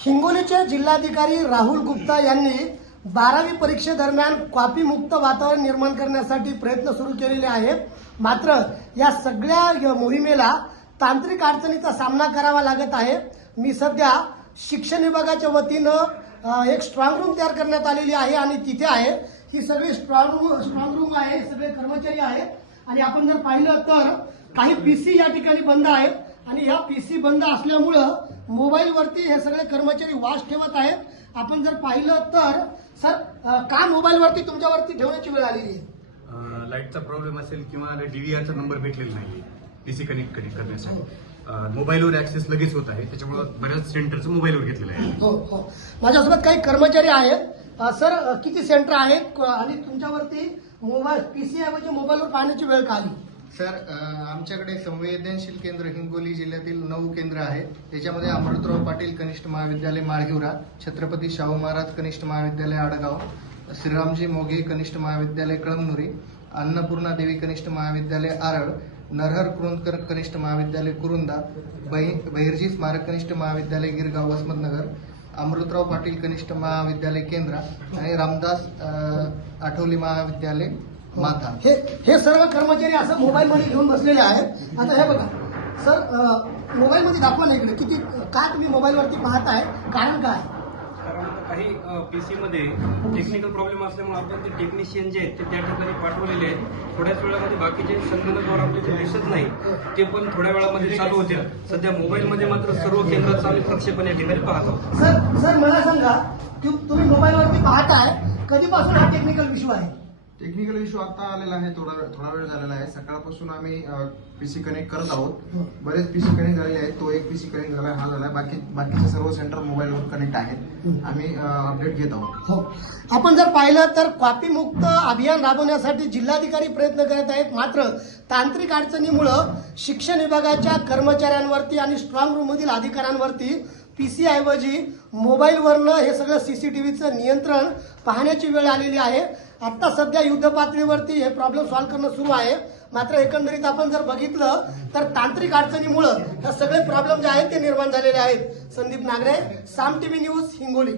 हिंगोलीचे जिल्हाधिकारी राहुल गुप्ता यांनी 12वी परीक्षेदरम्यान कॉपीमुक्त वातावरण निर्माण करण्यासाठी प्रयत्न सुरू केलेले आहेत. मात्र या सगळ्या मोहिमेला तांत्रिक अडचणीचा सामना करावा लागत आहे. मी सध्या शिक्षण विभागाच्या वतीनं एक स्ट्रॉंग रूम तयार करण्यात आलेली आहे आणि तिथे आहे ही सगळी स्ट्रॉंग रूम आहे, सगळे कर्मचारी आहेत आणि आपण जर पाहिलं तर काही पीसी या ठिकाणी बंद आहेत आणि या पीसी बंद असल्यामुळं मोबाईलवरती हे सगळे कर्मचारी वाच ठेवत आहेत. आपण जर पाहिलं तर सर का मोबाईलवरती तुमच्यावरती ठेवण्याची वेळ आलेली आहे? लाईटचा प्रॉब्लेम असेल किंवा डीव्हीआरचा नंबर भेटलेला नाही पीसी कनेक्ट करण्यासाठी. मोबाईलवर ऍक्सेस लगेच होत आहे, त्याच्यामुळे बऱ्याच सेंटरचं मोबाईलवर घेतलेलं आहे. हो हो, माझ्यासोबत काही कर्मचारी आहेत. सर किती सेंटर आहेत आणि तुमच्यावरती मोबाईल पीसी ऐवजी मोबाईलवर पाहण्याची वेळ का आली? सर, आमच्याकडे संवेदनशील केंद्र हिंगोली जिल्ह्यातील 9 केंद्र आहेत. त्याच्यामध्ये अमृतराव पाटील कनिष्ठ महाविद्यालय माळगिवरा, छत्रपती शाहू महाराज कनिष्ठ महाविद्यालय आडगाव, श्रीरामजी मोघे कनिष्ठ महाविद्यालय कळमनुरी, अन्नपूर्णा देवी कनिष्ठ महाविद्यालय आरळ, नरहर कुरुंदकर कनिष्ठ महाविद्यालय कुरुंदा, बहिर्जी स्मारक कनिष्ठ महाविद्यालय गिरगाव वसमतनगर, अमृतराव पाटील कनिष्ठ महाविद्यालय केंद्रा आणि रामदास आठवले महाविद्यालय माथा. हे सर्व कर्मचारी असं मोबाईलमध्ये घेऊन बसलेले आहेत. आता हे बघा सर, मोबाईलमध्ये दाखवा ना इकडे किती का तुम्ही मोबाईलवरती पाहताय, कारण काय? कारण आता काही पीसी मध्ये टेक्निकल प्रॉब्लेम असल्यामुळे आपण ते टेक्निशियन जे आहेत ते त्या ठिकाणी पाठवलेले आहेत. थोड्याच वेळामध्ये बाकीचे संगणकावर आपले जे दिसत नाही ते पण थोड्या वेळामध्ये चालू होतील. सध्या मोबाईलमध्ये मात्र सर्व केंद्राचं आम्ही प्रक्षेपण या ठिकाणी पाहत आहोत. सर मला सांगा तुम्ही मोबाईलवरती पाहताय, कधीपासून हा टेक्निकल इश्यू आहे? टेक्निकल इश्यू आता आलेला आहे, थोडा वेळ झालेला आहे. सकाळपासून आम्ही पीसी कनेक्ट करत आहोत. बरेच पीसी कनेक्ट झालेले आहेत. तो एक पीसी कनेक्ट झाला, हा झाला. बाकीचे सर्व सेंटर मोबाईलवर कनेक्ट आहेत. आम्ही अपडेट घेत आहोत. हो, आपण जर पाहिलं तर कॉपीमुक्त अभियान राबवण्यासाठी जिल्हाधिकारी प्रयत्न करत आहेत. मात्र तांत्रिक अडचणीमुळं शिक्षण विभागाच्या कर्मचाऱ्यांवरती आणि स्ट्रॉंग रूममधील अधिकाऱ्यांवरती पीसी ऐवजी मोबाईलवरनं हे सगळं सीसीटीव्हीचं नियंत्रण पाहण्याची वेळ आलेली आहे. आता सध्या युद्ध पातळीवरती हे प्रॉब्लेम सॉल्व्ह करणं सुरू आहे. मात्र एकंदरीत आपण जर बघितलं तर तांत्रिक अडचणीमुळं हे सगळे प्रॉब्लेम जे आहेत ते निर्माण झालेले आहेत. संदीप नागरे, साम टीव्ही न्यूज, हिंगोली.